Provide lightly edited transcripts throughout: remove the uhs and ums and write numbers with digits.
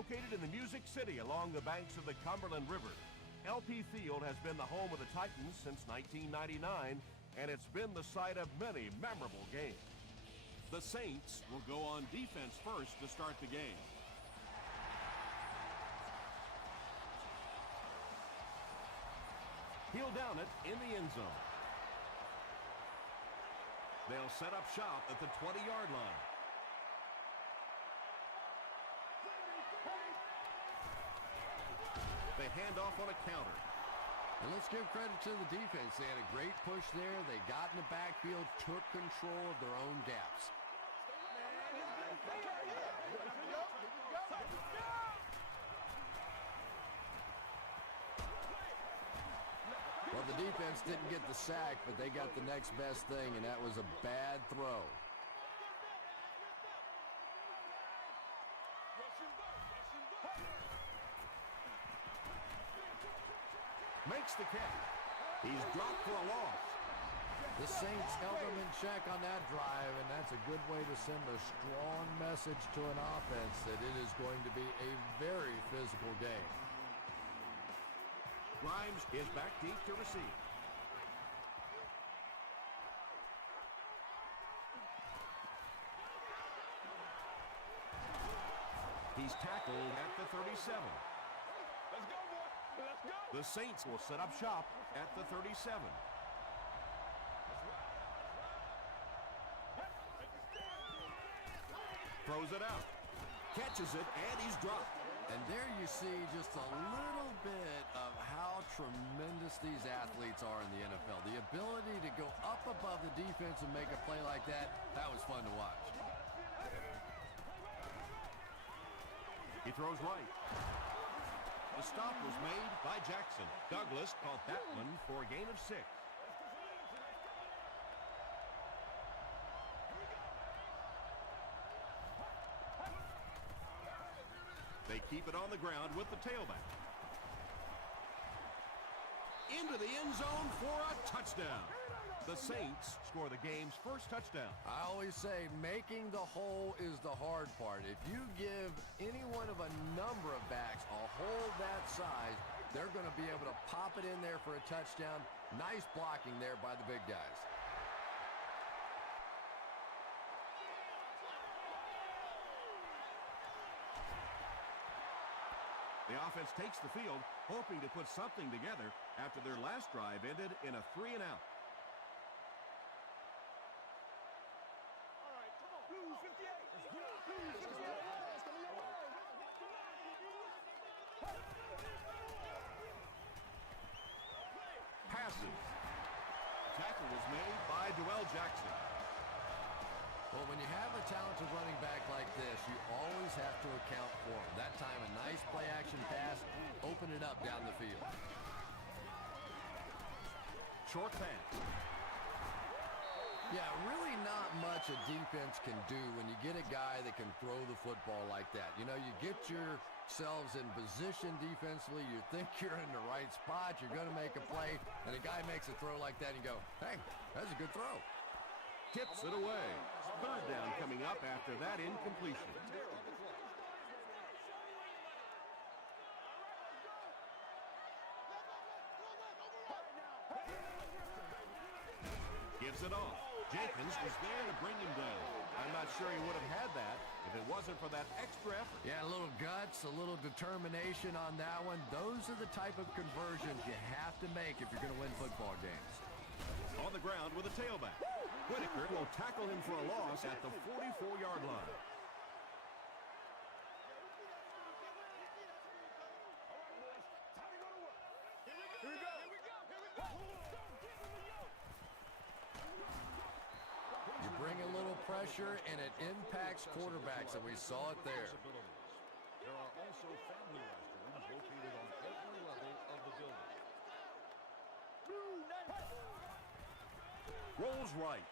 Located in the Music City along the banks of the Cumberland River, LP Field has been the home of the Titans since 1999, and it's been the site of many memorable games. The Saints will go on defense first to start the game. He'll down it in the end zone. They'll set up shop at the 20-yard line. They hand off on a counter. And let's give credit to the defense. They had a great push there. They got in the backfield, took control of their own gaps. Well, the defense didn't get the sack, but they got the next best thing, and that was a bad throw. Makes the catch. He's dropped for a loss. The Saints held them in check on that drive, and that's a good way to send a strong message to an offense that it is going to be a very physical game. Grimes is back deep to receive. He's tackled at the 37. Let's go, boy. Let's go. The Saints will set up shop at the 37. Throws it out. Catches it, and he's dropped. And there you see just a little bit of how tremendous these athletes are in the NFL. The ability to go up above the defense and make a play like that was fun to watch. He throws right. The stop was made by Jackson. Douglas caught that one for a gain of 6. They keep it on the ground with the tailback. Into the end zone for a touchdown. The Saints score the game's first touchdown. I always say making the hole is the hard part. If you give any one of a number of backs a hole that size, they're going to be able to pop it in there for a touchdown. Nice blocking there by the big guys. The offense takes the field, hoping to put something together after their last drive ended in a 3-and-out. All right, come on. Blues 58. Let's go. Blues 58. It's coming your way. Passes. Tackle was made by Dwell Jackson. Well, when you have a talented running back like this, you always have to account for him. That time, a nice play-action pass, open it up down the field. Short pass. Yeah, really not much a defense can do when you get a guy that can throw the football like that. You know, you get yourselves in position defensively, you think you're in the right spot, you're going to make a play, and a guy makes a throw like that, and you go, hey, that's a good throw. Tips it away. Third down coming up after that incompletion. Gives it off. Jenkins was there to bring him down. I'm not sure he would have had that if it wasn't for that extra effort. Yeah, a little guts, a little determination on that one. Those are the type of conversions you have to make if you're going to win football games. On the ground with a tailback. Whitaker will tackle him for a loss at the 44-yard line. Here we go. You bring a little pressure, and it impacts quarterbacks, and we saw it there. There are also family restrooms located on every level of the building. Rolls right.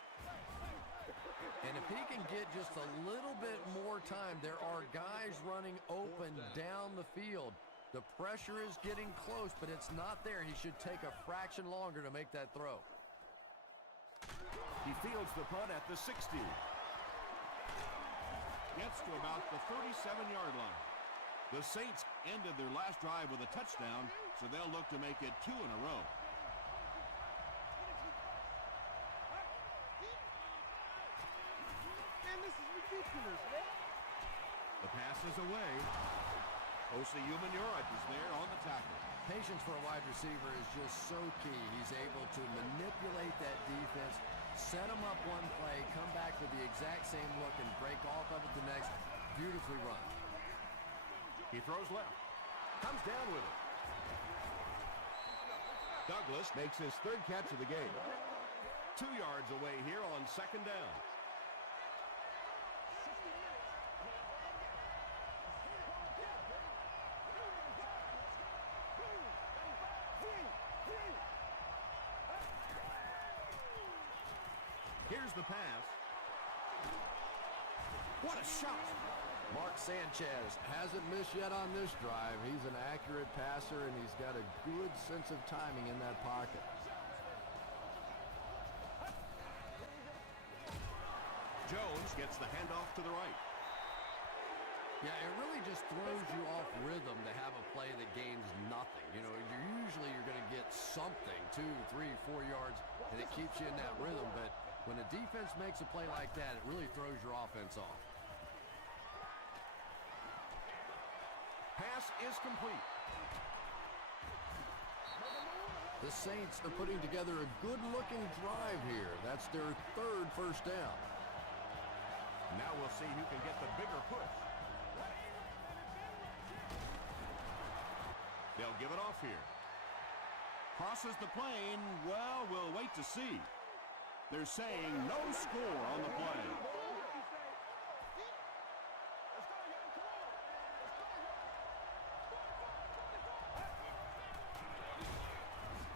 And if he can get just a little bit more time, there are guys running open down the field. The pressure is getting close, but it's not there. He should take a fraction longer to make that throw. He fields the punt at the 60. Gets to about the 37-yard line. The Saints ended their last drive with a touchdown, so they'll look to make it 2 in a row. Man, this is ridiculous, man. The pass is away. Osi Umenyiora is there on the tackle. Patience for a wide receiver is just so key. He's able to manipulate that defense, set them up one play, come back with the exact same look, and break off of it the next. Beautifully run. He throws left. Comes down with it. Douglas makes his 3rd catch of the game. 2 yards away here on 2nd down. Here's the pass. What a shot! Mark Sanchez hasn't missed yet on this drive. He's an accurate passer, and he's got a good sense of timing in that pocket. Jones gets the handoff to the right. Yeah, it really just throws you off rhythm to have a play that gains nothing. You know, you're going to get something, 2, 3, 4 yards, and it keeps you in that rhythm. But when a defense makes a play like that, it really throws your offense off. Pass is complete. The Saints are putting together a good-looking drive here. That's their 3rd first down. Now we'll see who can get the bigger push. They'll give it off here. Crosses the plane. Well, we'll wait to see. They're saying no score on the play.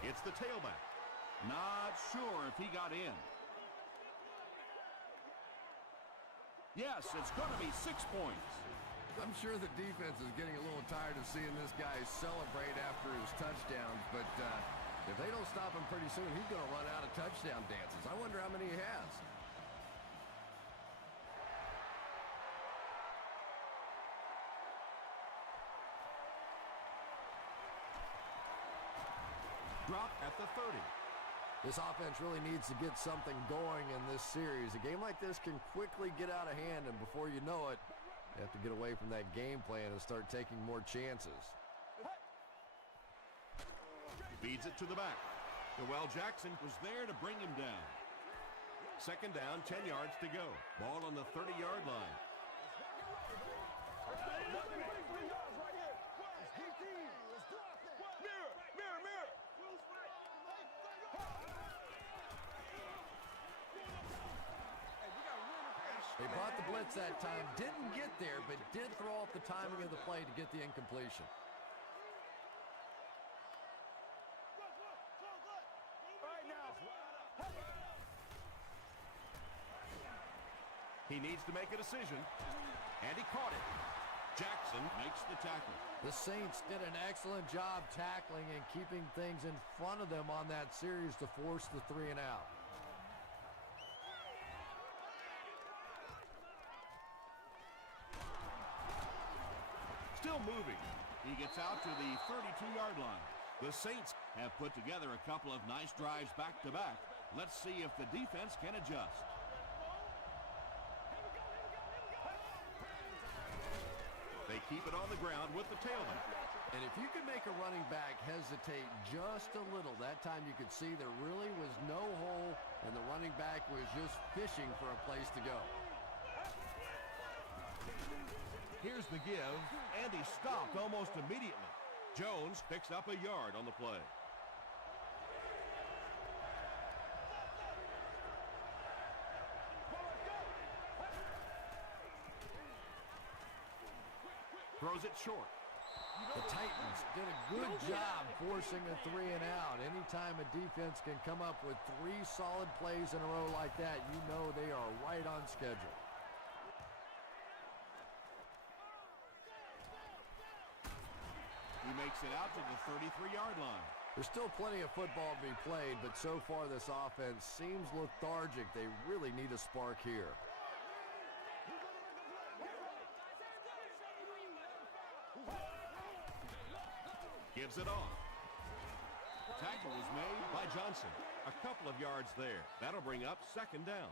It's the tailback. Not sure if he got in. Yes, it's going to be 6 points. I'm sure the defense is getting a little tired of seeing this guy celebrate after his touchdowns, but if they don't stop him pretty soon, he's going to run out of touchdown dances. I wonder how many he has. Drop at the 30. This offense really needs to get something going in this series. A game like this can quickly get out of hand, and before you know it, you have to get away from that game plan and start taking more chances. Feeds it to the back. Noel Jackson Was there to bring him down. 2nd down, 10 yards to go. Ball on the 30-yard line. They brought the blitz that time, didn't get there, but did throw off the timing of the play to get the incompletion. He needs to make a decision, and he caught it. Jackson makes the tackle. The Saints did an excellent job tackling and keeping things in front of them on that series to force the 3 and out. Still moving. He gets out to the 32-yard line. The Saints Have put together a couple of nice drives back-to-back. Let's see if the defense can adjust. They keep it on the ground with the tailback. And if you can make a running back hesitate just a little, that time you could see there really was no hole, and the running back was just fishing for a place to go. Here's the give, and he stopped almost immediately. Jones picks up a yard on the play. Throws it short. The Titans did a good job forcing a 3 and out. Anytime a defense can come up with 3 solid plays in a row like that, you know they are right on schedule. He makes it out to the 33-yard line. There's still plenty of football to be played, but so far this offense seems lethargic. They really need a spark here. Gives it off. Tackle was made by Johnson. A couple of yards there. That'll bring up second down.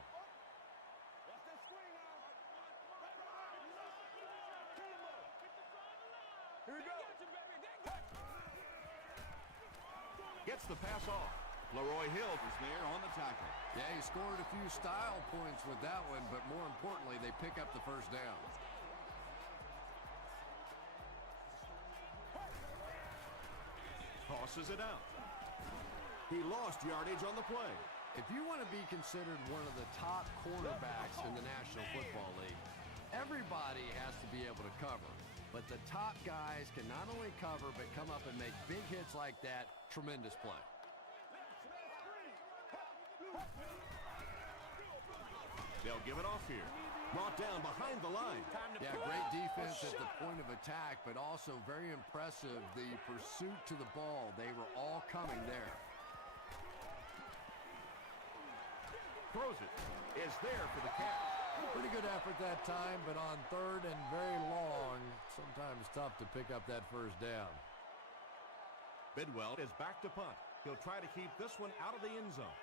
Watch that screen now. Here we go. Gets the pass off. Leroy Hill Is there on the tackle. Yeah, he scored a few style points with that one, but more importantly, they pick up the first down. tosses it out. He lost yardage on the play. If you want to be considered one of the top quarterbacks in the National Football League, everybody has to be able to cover. But the top guys can not only cover, but come up and make big hits like that. Tremendous play. They'll give it off here. Brought down behind the line. Yeah, great defense at the point of attack, but also very impressive, the pursuit to the ball. They were all coming there. Throws it. Is there for the catch. Pretty good effort that time, but on third and very long, sometimes tough to pick up that first down. Bidwell is back to punt. He'll try to keep this one out of the end zone.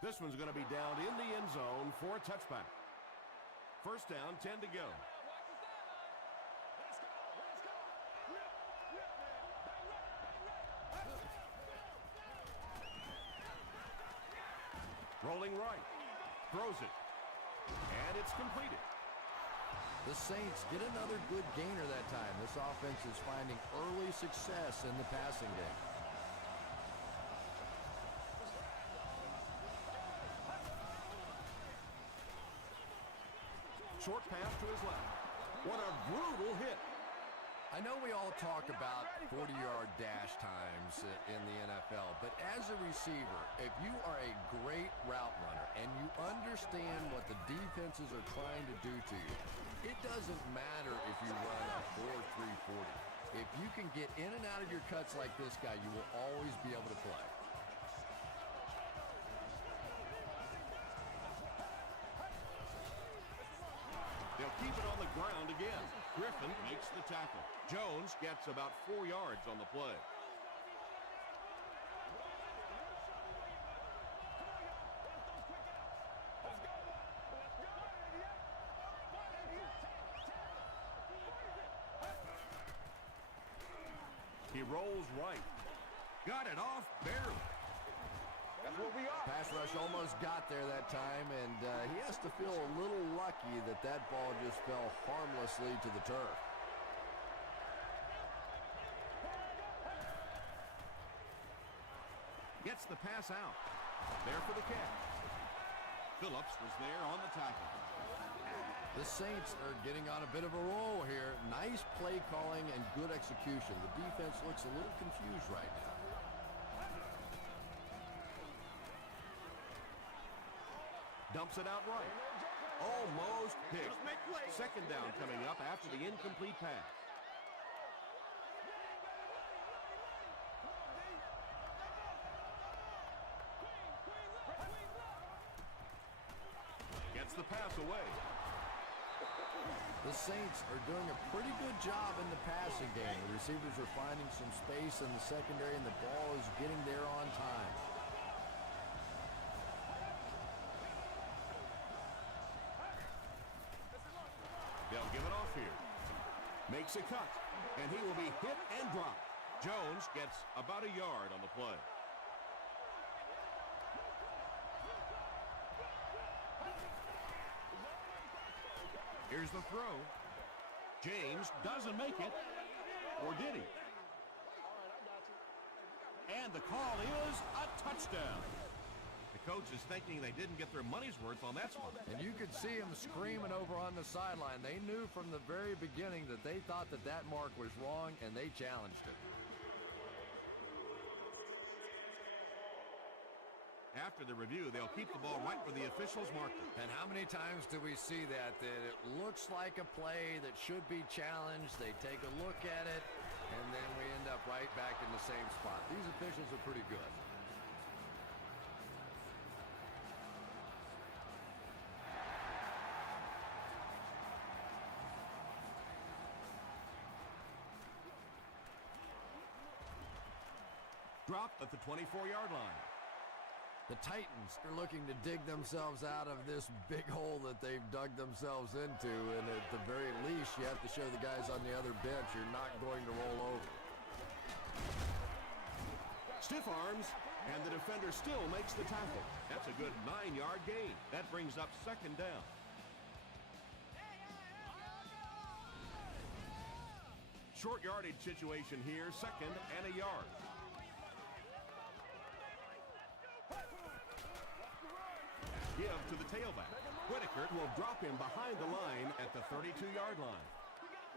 This one's going to be down in the end zone for a touchback. First down, 10 to go. Rolling right. Throws it. And it's completed. The Saints get another good gainer that time. This offense is finding early success in the passing game. Short pass to his left. What a brutal hit. I know we all talk about 40-yard dash times in the NFL, but as a receiver, if you are a great route runner and you understand what the defenses are trying to do to you, it doesn't matter if you run a 4.340. If you can get in and out of your cuts like this guy, you will always be able to play. They'll keep it on the ground again. Griffin makes the tackle. Jones gets about 4 yards on the play. He rolls right. Got it off barely. That's what we are. Pass rush almost got there that time, and he has to feel a little lucky that that ball just fell harmlessly to the turf. Gets the pass out. There for the catch. Phillips was there on the tackle. The Saints are getting on a bit of a roll here. Nice play calling and good execution. The defense looks a little confused right now. Dumps it out right. Almost picked. Second down coming up after the incomplete pass. Gets the pass away. The Saints are doing a pretty good job in the passing game. The receivers are finding some space in the secondary, and the ball is getting there on time. They'll give it off here. Makes a cut, and he will be hit and dropped. Jones gets about a yard on the play. Here's the throw. James doesn't make it. Or did he? And the call is a touchdown. The coach is thinking they didn't get their money's worth on that spot. And you could see him screaming over on the sideline. They knew from the very beginning that they thought that that mark was wrong, and they challenged it. After the review, they'll keep the ball right where the officials marked it. And how many times do we see that it looks like a play that should be challenged, they take a look at it, and then we end up right back in the same spot. These officials are pretty good. drop at the 24-yard line. The Titans are looking to dig themselves out of this big hole that they've dug themselves into, and at the very least, you have to show the guys on the other bench you're not going to roll over. Stiff arms, and the defender still makes the tackle. That's a good 9-yard gain. That brings up second down. Short yardage situation here, second and a yard. Give to the tailback. Whitaker will drop him behind the line at the 32-yard line.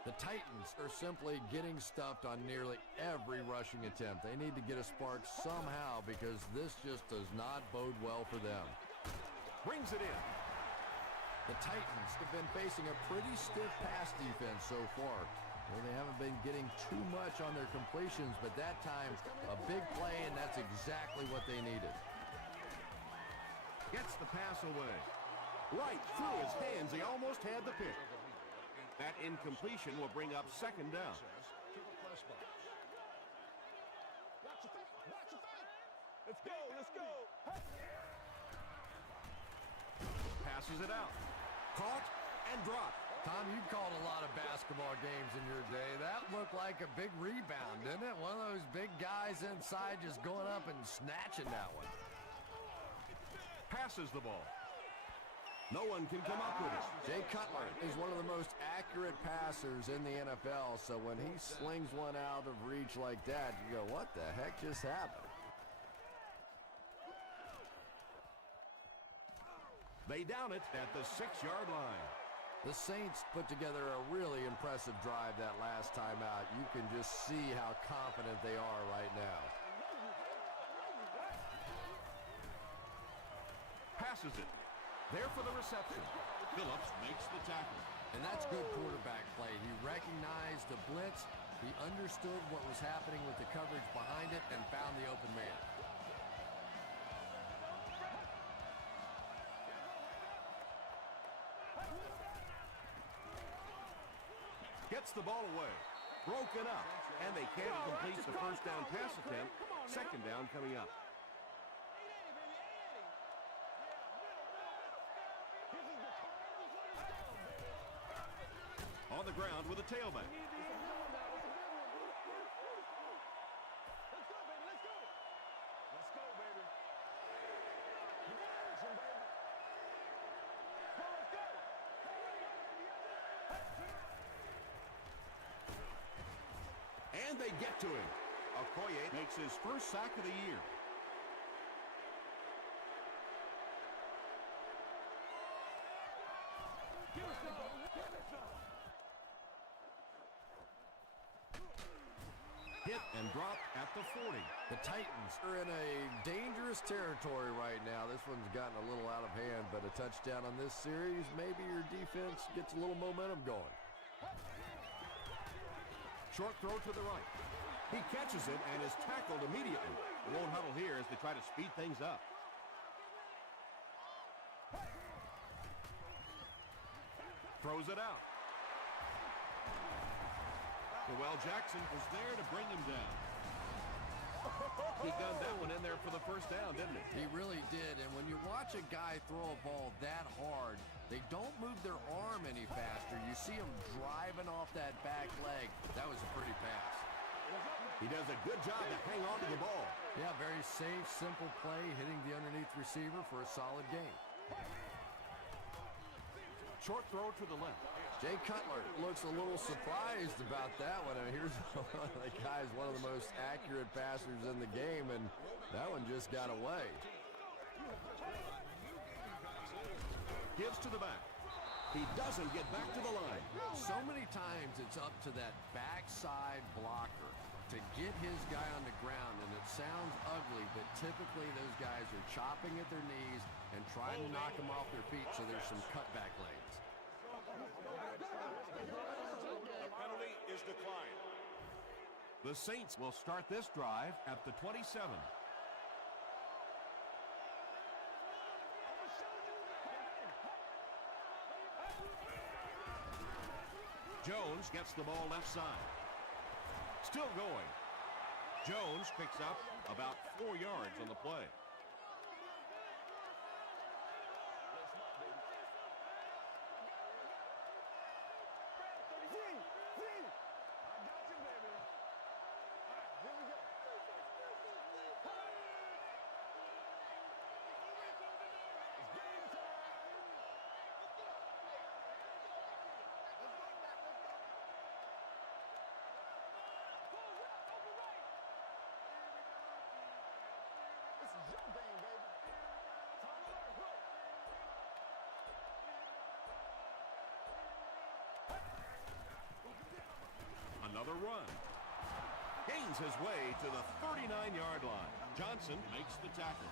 The Titans are simply getting stuffed on nearly every rushing attempt. They need to get a spark somehow because this just does not bode well for them. Brings it in. The Titans have been facing a pretty stiff pass defense so far. Well, they haven't been getting too much on their completions, but that time, a big play, and that's exactly what they needed. Gets the pass away. Right through his hands, he almost had the pick. That incompletion will bring up second down. Let's go, let's go. Passes it out. Caught and dropped. Tom, you called a lot of basketball games in your day. That looked like a big rebound, didn't it? One of those big guys inside just going up and snatching that one. Passes the ball. No one can come up with it. Jay Cutler is one of the most accurate passers in the NFL, so when he slings one out of reach like that, you go, what the heck just happened? They down it at the 6-yard line. The Saints put together a really impressive drive that last time out. You can just see how confident they are right now. Passes it. There for the reception. Phillips makes the tackle. And that's good quarterback play. He recognized the blitz, he understood what was happening with the coverage behind it, and found the open man. Gets the ball away. Broken up. And they can't complete the first down pass attempt. Second down coming up. On the ground with a tailback. Let's go, baby, let's go. Let's go, baby. Action, baby. Come on, let's go. And they get to him. Okoye Makes his first sack of the year. Give us some. Give us some. hit and dropped at the 40. The Titans are in a dangerous territory right now. This one's gotten a little out of hand, but a touchdown on this series, maybe your defense gets a little momentum going. Short throw to the right. He catches it and is tackled immediately. They won't huddle here as they try to speed things up. Throws it out. Joel Jackson was there to bring him down. He gunned that one in there for the first down, didn't he? He really did, and when you watch a guy throw a ball that hard, they don't move their arm any faster. You see him driving off that back leg. That was a pretty pass. He does a good job to hang on to the ball. Yeah, very safe, simple play, hitting the underneath receiver for a solid gain. Short throw to the left. Jay Cutler looks a little surprised about that one. And here's one of the guys, one of the most accurate passers in the game, and that one just got away. Gives to the back. He doesn't get back to the line. So many times it's up to that backside blocker to get his guy on the ground, and it sounds ugly, but typically those guys are chopping at their knees and trying to knock them off their feet, so there's some cutback lanes. The penalty is declined. The Saints will start this drive at the 27. Jones gets the ball left side. Still going. Jones picks up about 4 yards on the play. Another run. Gains his way to the 39-yard line. Johnson makes the tackle.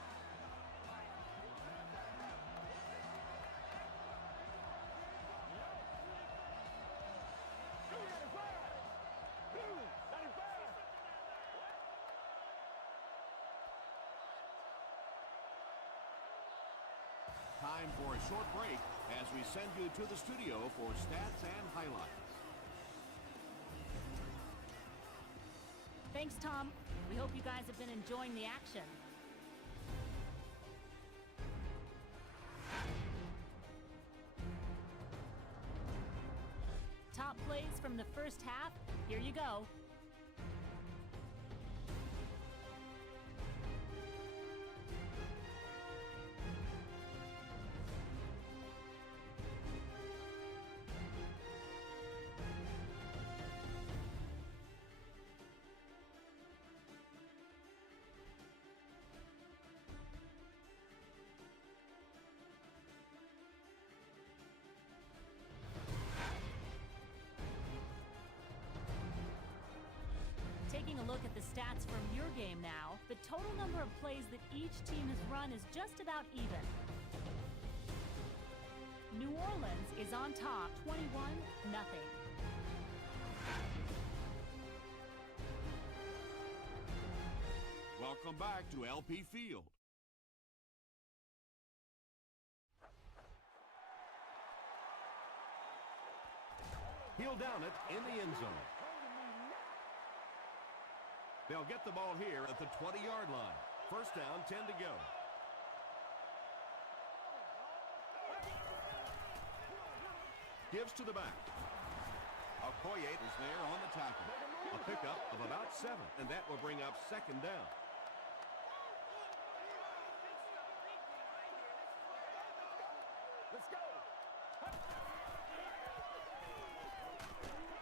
Time for a short break as we send you to the studio for stats and highlights. Thanks, Tom. We hope you guys have been enjoying the action. Top plays from the first half. Here you go. Taking a look at the stats from your game now, the total number of plays that each team has run is just about even. New Orleans is on top, 21-0. Welcome back to LP Field. He'll down it in the end zone. They'll get the ball here at the 20-yard line. First down, 10 to go. Gives to the back. Okoye is there on the tackle. A pickup of about 7, and that will bring up second down. Let's go.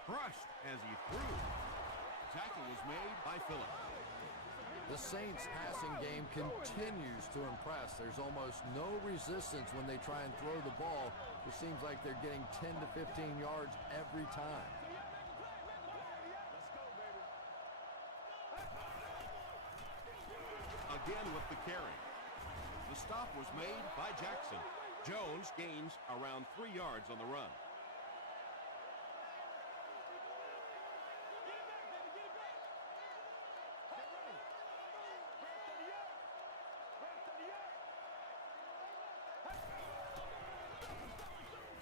Crushed as he threw. Tackle was made by Phillips. The Saints' passing game continues to impress. There's almost no resistance when they try and throw the ball. It seems like they're getting 10 to 15 yards every time. Again with the carry. The stop was made by Jackson. Jones gains around 3 yards on the run.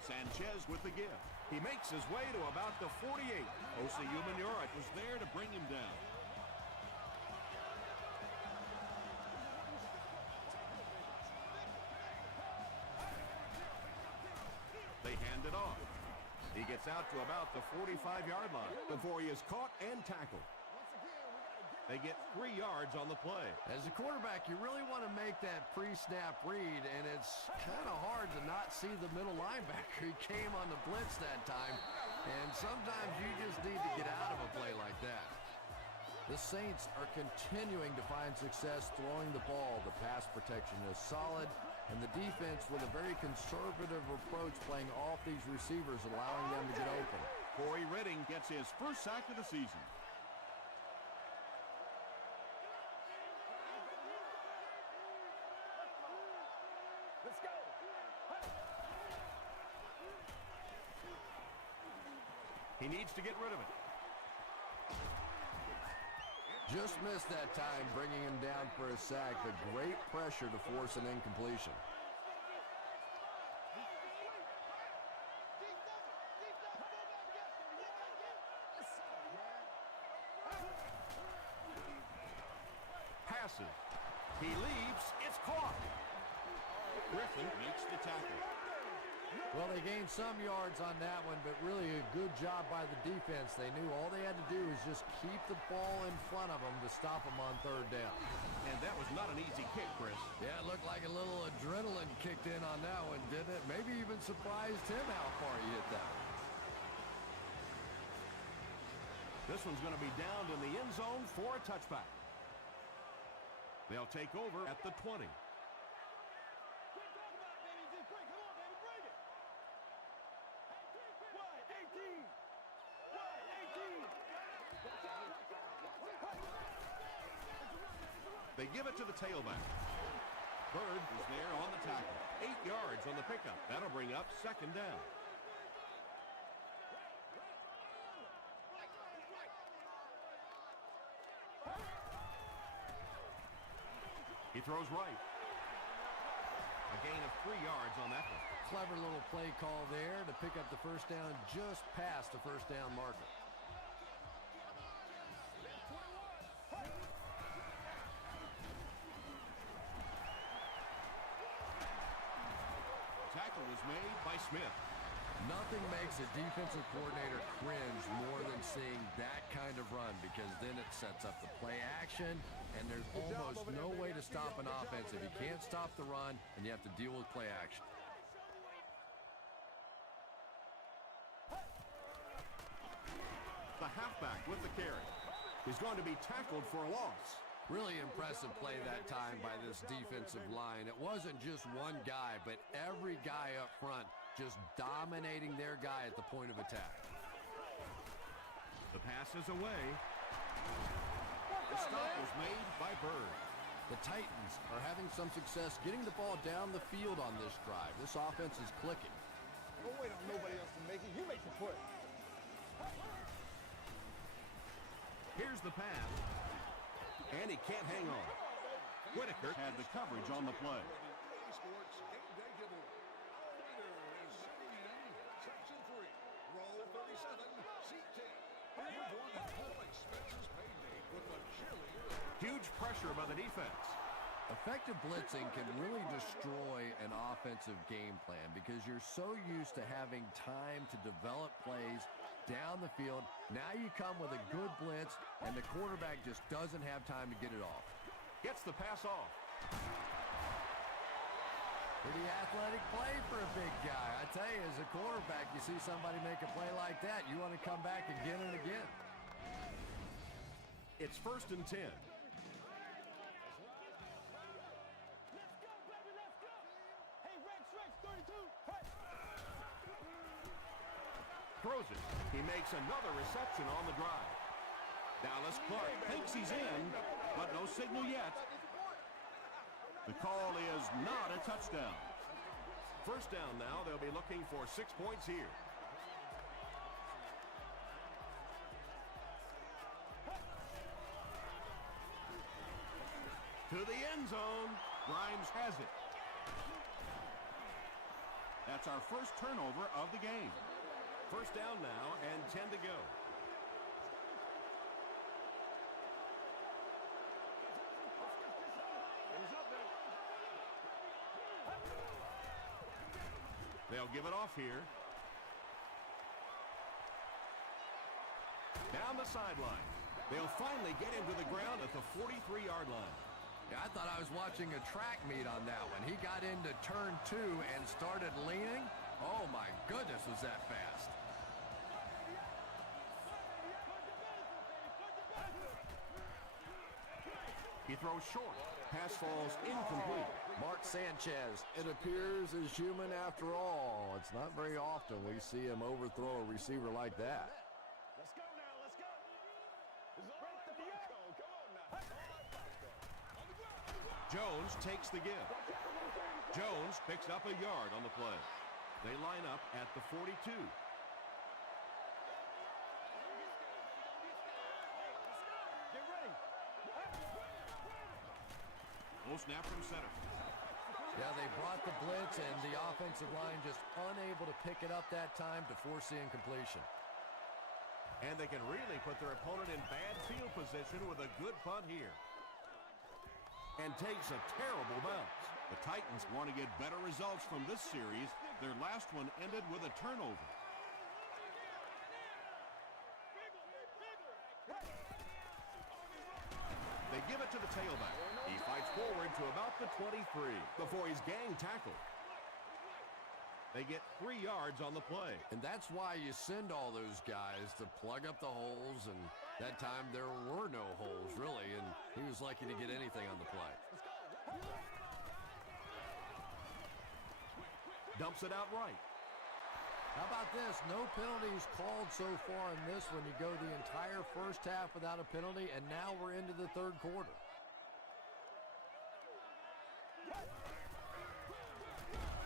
Sanchez with the give. He makes his way to about the 48. Osi Umenyiora was there to bring him down. They hand it off. He gets out to about the 45-yard line before he is caught and tackled. They get 3 yards on the play. As a quarterback, you really want to make that pre-snap read, and it's kind of hard to not see the middle linebacker. He came on the blitz that time, and sometimes you just need to get out of a play like that. The Saints are continuing to find success throwing the ball. The pass protection is solid, and the defense with a very conservative approach playing off these receivers, allowing them to get open. Corey Redding gets his first sack of the season. Let's go. He needs to get rid of it. Just missed that time, bringing him down for a sack, but great pressure to force an incompletion. Pass Well, they gained some yards on that one, but really a good job by the defense. They knew all they had to do was just keep the ball in front of them to stop them on third down. And that was not an easy kick, Chris. Yeah, it looked like a little adrenaline kicked in on that one, didn't it? Maybe even surprised him how far he hit that one. This one's going to be down in the end zone for a touchback. They'll take over at the 20. They give it to the tailback. Bird is there on the tackle. 8 yards on the pickup. That'll bring up second down. He throws right. A gain of 3 yards on that one. Clever little play call there to pick up the first down just past the first down marker. Tackle was made by Smith. Nothing makes a defensive coordinator cringe more than seeing that kind of run, because then it sets up the play action, and there's almost no way to stop an offense if you can't stop the run and you have to deal with play action. The halfback with the carry. He's going to be tackled for a loss. Really impressive play that time by this defensive line. It wasn't just one guy, but every guy up front just dominating their guy at the point of attack. The pass is away. The stop was made by Bird. The Titans are having some success getting the ball down the field on this drive. This offense is clicking. Don't wait on nobody else to make it. You make the play. Here's the pass. And he can't hang on. Whitaker had the coverage on the play. Huge pressure by the defense. Effective blitzing can really destroy an offensive game plan because you're so used to having time to develop plays down the field. Now you come with a good blitz, and the quarterback just doesn't have time to get it off. Gets the pass off. Pretty athletic play for a big guy. I tell you, as a quarterback, you see somebody make a play like that, you want to come back again and again. It's 1st and 10. Throws it. He makes another reception on the drive. Dallas Clark thinks he's in, but no signal yet. The call is not a touchdown. First down now. They'll be looking for 6 points here. To the end zone. Grimes has it. That's our first turnover of the game. First down now and 10 to go. They'll give it off here. Down the sideline. They'll finally get him to the ground at the 43-yard line. Yeah, I thought I was watching a track meet on that one. He got into turn 2 and started leaning. Oh my goodness, was that fast. He throws short. Pass falls incomplete. Mark Sanchez, it appears, is human after all. It's not very often we see him overthrow a receiver like that. Let's go now. Let's go. Come on now. Jones takes the give. Jones picks up a yard on the play. They line up at the 42. Get ready. Low snap from center. Yeah, they brought the blitz, and the offensive line just unable to pick it up that time to force the incompletion. And they can really put their opponent in bad field position with a good punt here. And takes a terrible bounce. The Titans want to get better results from this series Their last one ended with a turnover. They give it to the tailback. He fights forward to about the 23 before he's gang tackled. They get 3 yards on the play. And that's why you send all those guys to plug up the holes, and that time there were no holes, really, and he was lucky to get anything on the play. Dumps it out right. How about this? No penalties called so far in this one. You go the entire first half without a penalty, and now we're into the third quarter.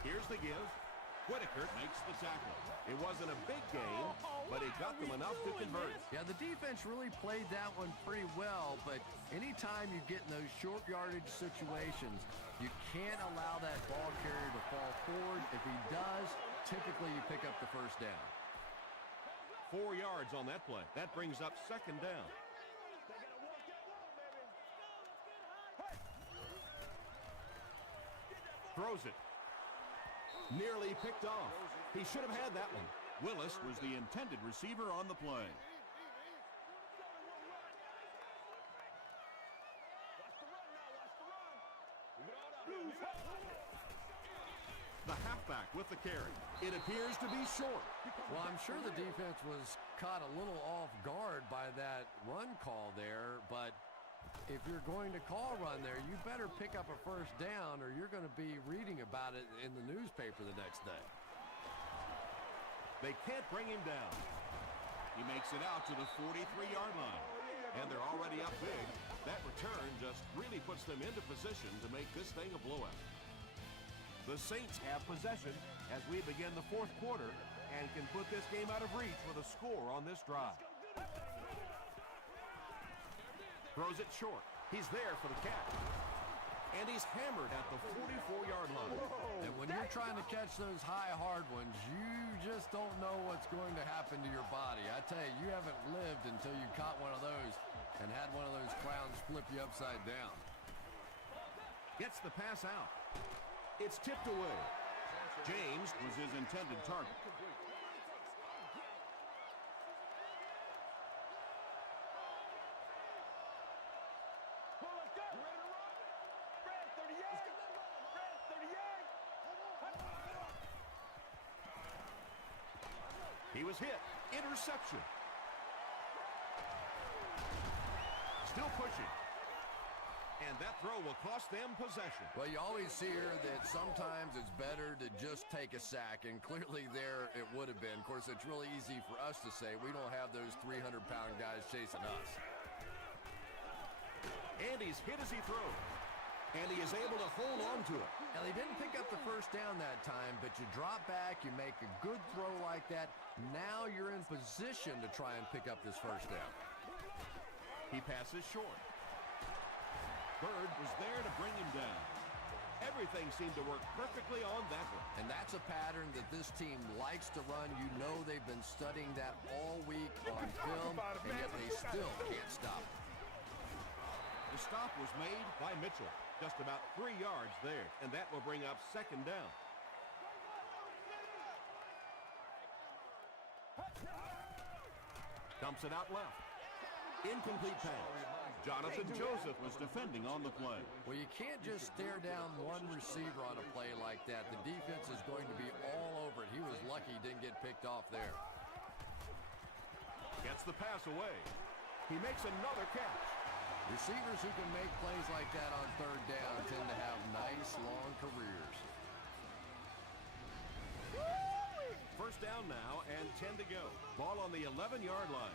Here's the give. Whitaker makes the tackle. It wasn't a big gain, but he got them enough to convert. Yeah, the defense really played that one pretty well, but anytime you get in those short yardage situations, you can't allow that ball carrier to fall forward. If he does, typically you pick up the first down. 4 yards on that play. That brings up second down. Throws it. Nearly picked off. He should have had that one. Willis was the intended receiver on the play. The halfback with the carry. It appears to be short. Well, I'm sure the defense was caught a little off guard by that run call there, but if you're going to call run there, you better pick up a first down or you're going to be reading about it in the newspaper the next day. They can't bring him down. He makes it out to the 43-yard line. And they're already up big. That return just really puts them into position to make this thing a blowout. The Saints have possession as we begin the fourth quarter and can put this game out of reach with a score on this drive. Throws it short. He's there for the catch. And he's hammered at the 44-yard line. And when you're trying to catch those high, hard ones, you just don't know what's going to happen to your body. I tell you, you haven't lived until you caught one of those and had one of those clowns flip you upside down. Gets the pass out. It's tipped away. James was his intended target. He was hit. Interception. Still pushing. And that throw will cost them possession. Well, you always hear that sometimes it's better to just take a sack, and clearly there it would have been. Of course, it's really easy for us to say. We don't have those 300-pound guys chasing us. And he's hit as he throws. And he is able to hold on to it. Now, they didn't pick up the first down that time, but you drop back, you make a good throw like that. Now you're in position to try and pick up this first down. He passes short. Bird was there to bring him down. Everything seemed to work perfectly on that one. And that's a pattern that this team likes to run. You know they've been studying that all week on film, and yet they still can't stop it. The stop was made by Mitchell. Just about 3 yards there, and that will bring up second down. Dumps it out left. Incomplete pass. Jonathan Joseph was defending on the play. Well, you can't just stare down one receiver on a play like that. The defense is going to be all over it. He was lucky he didn't get picked off there. Gets the pass away. He makes another catch. Receivers who can make plays like that on third down tend to have nice, long careers. First down now and 10 to go. Ball on the 11-yard line.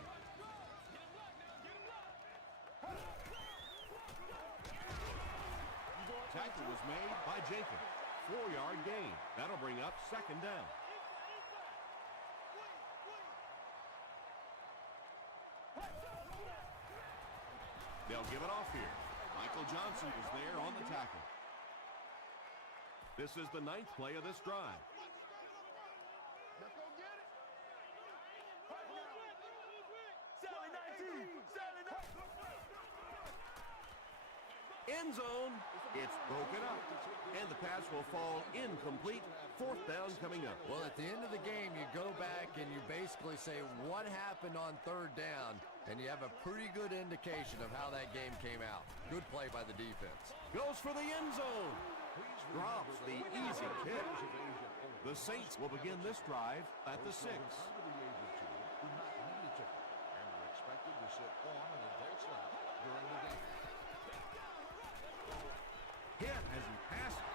Tackle was made by Jenkins. 4-yard gain. That'll bring up second down. They'll give it off here. Michael Johnson was there on the tackle. This is the 9th play of this drive. Let's go get it. Sally 19. Sally 19. End zone. It's broken up, and the pass will fall incomplete. Fourth down coming up. Well, at the end of the game, you go back and you basically say what happened on third down, and you have a pretty good indication of how that game came out. Good play by the defense. Goes for the end zone. Drops the easy kick. The Saints will begin this drive at the 6. Hit as he passes.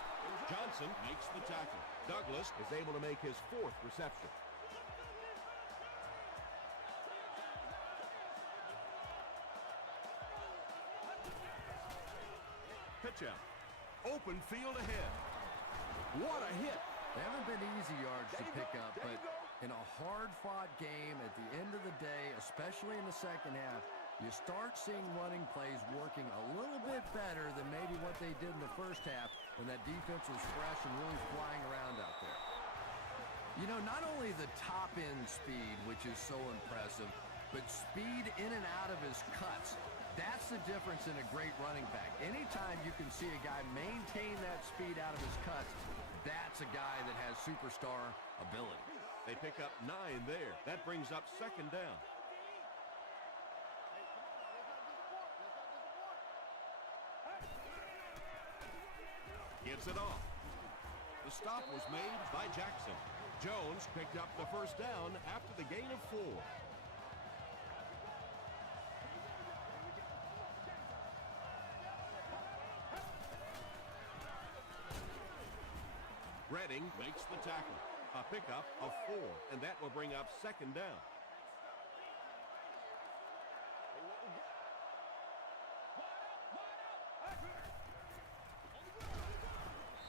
Johnson makes the tackle. Douglas is able to make his 4th reception. Pitch out. Open field ahead. What a hit. They haven't been easy yards to pick up, but in a hard-fought game at the end of the day, especially in the second half, you start seeing running plays working a little bit better than maybe what they did in the first half when that defense was fresh and really flying around out there. You know, not only the top-end speed, which is so impressive, but speed in and out of his cuts. That's the difference in a great running back. Anytime you can see a guy maintain that speed out of his cuts, that's a guy that has superstar ability. They pick up 9 there. That brings up 2nd down. Gives it off. The stop was made by Jackson. Jones picked up the 1st down after the gain of 4. Redding Makes the tackle. a pickup of 4, and that will bring up 2nd down.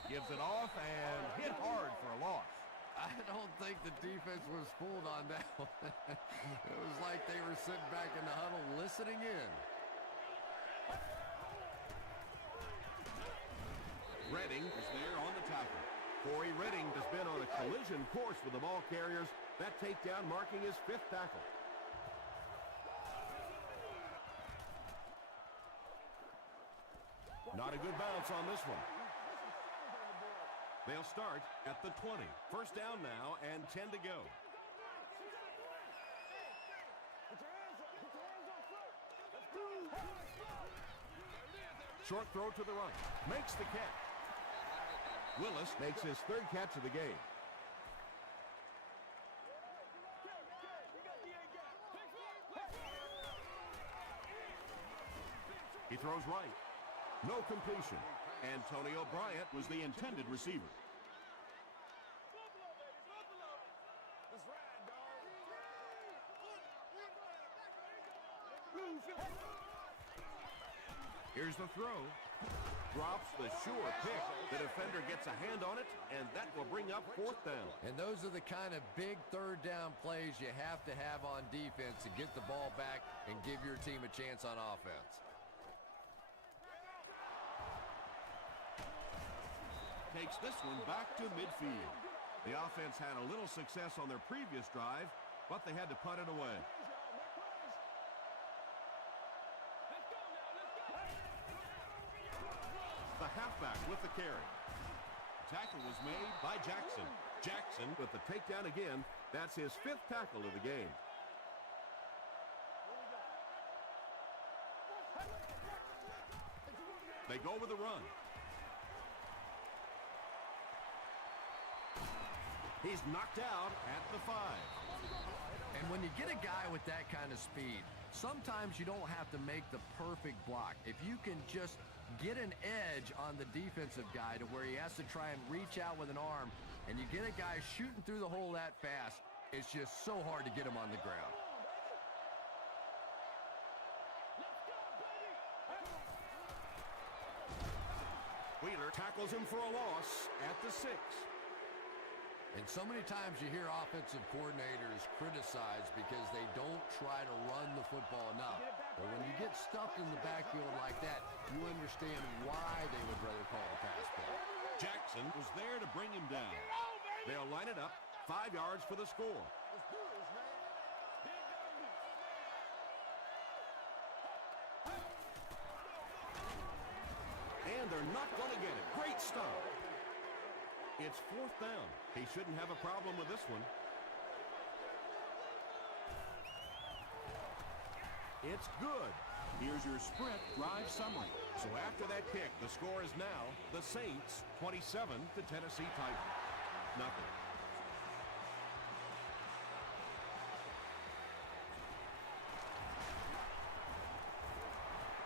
Gives it off and hit hard for a loss. I don't think the defense was fooled on that one. It was like they were sitting back in the huddle listening in. Redding Is there on the tackle. Corey Redding has been on a collision course with the ball carriers. That takedown marking his 5th tackle. Not a good bounce on this one. They'll start at the 20. 1st down now and 10 to go. Short throw to the right. Makes the catch. Willis makes his 3rd catch of the game. He throws right. No completion. Antonio Bryant was the intended receiver. Here's the throw. Drops the sure pick. The defender gets a hand on it, and that will bring up 4th down. And those are the kind of big 3rd down plays you have to have on defense to get the ball back and give your team a chance on offense. Takes this one back to midfield. The offense had a little success on their previous drive, but they had to punt it away. The halfback with the carry. Tackle was made by Jackson. Jackson with the takedown again. That's his 5th tackle of the game. They go with the run. He's knocked out at the 5. And when you get a guy with that kind of speed, sometimes you don't have to make the perfect block. If you can just get an edge on the defensive guy to where he has to try and reach out with an arm, and you get a guy shooting through the hole that fast, it's just so hard to get him on the ground. Wheeler tackles him for a loss at the 6. And so many times you hear offensive coordinators criticized because they don't try to run the football enough. But when you get stuffed in the backfield like that, you understand why they would rather call the pass play. Jackson was there to bring him down. They'll line it up. 5 yards for the score. And they're not going to get it. Great stop. It's 4th down. He shouldn't have a problem with this one. It's good. Here's your sprint drive summary. So after that kick, the score is now the Saints 27 to Tennessee Titans. Nothing.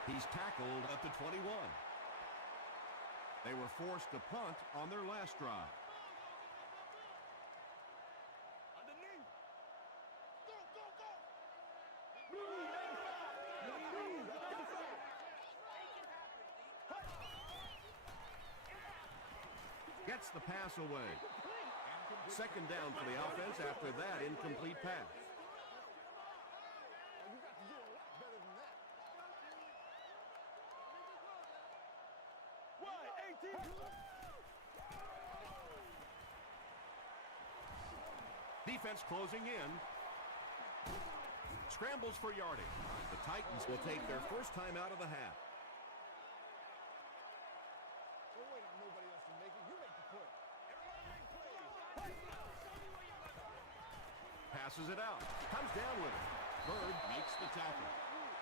He's tackled at the 21. They were forced to punt on their last drive. Underneath. Go, go, go. Gets the pass away. 2nd down for the offense after that incomplete pass. You got to do a lot better than that. Why, 18? Defense closing in. Scrambles for yardage. The Titans will take their first time out of the half. Don't wait on nobody else to make it. You make the play. Passes it out. Comes down with it. Bird makes the tackle.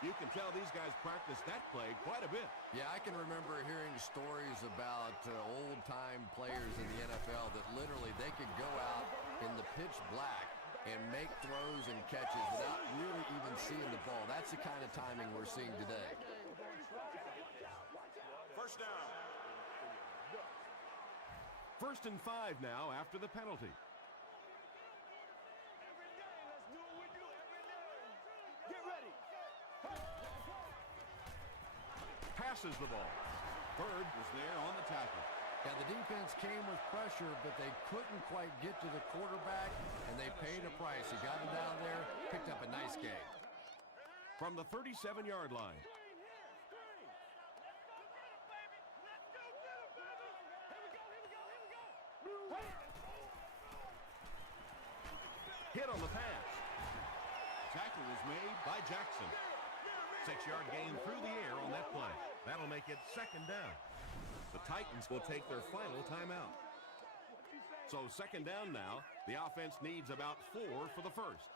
You can tell these guys practice that play quite a bit. Yeah, I can remember hearing stories about old-time players in the NFL that literally they could go out in the pitch black and make throws and catches without really even seeing the ball. That's the kind of timing we're seeing today. First down. 1st and 5 now after the penalty. Every day, let's do what we do every day. Get ready. Passes the ball. Bird was there on the tackle. Yeah, the defense came with pressure, but they couldn't quite get to the quarterback, and they paid a price. He got him down there, picked up a nice gain. From the 37-yard line. Hit on the pass. Tackle was made by Jackson. 6-yard gain through the air on that play. That'll make it 2nd down. The Titans will take their final timeout. So 2nd down now. The offense needs about 4 for the first.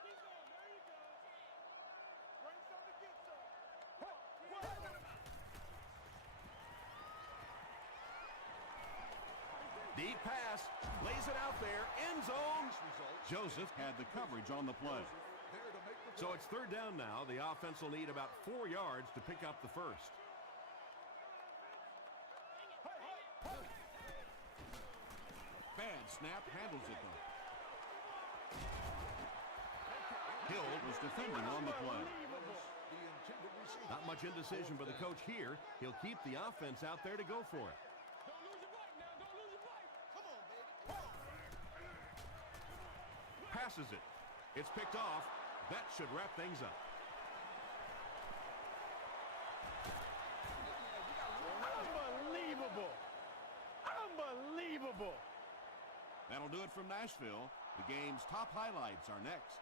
Deep pass. Lays it out there. End zone. Joseph had the coverage on the play. So it's 3rd down now. The offense will need about 4 yards to pick up the first. Bad snap, handles it though. Hill was defending on the play. Not much indecision by the coach here. He'll keep the offense out there to go for it. Don't lose your bike now. Don't lose your bike. Come on, baby. Passes it. It's picked off. That should wrap things up. Unbelievable. Unbelievable. That'll do it from Nashville. The game's top highlights are next.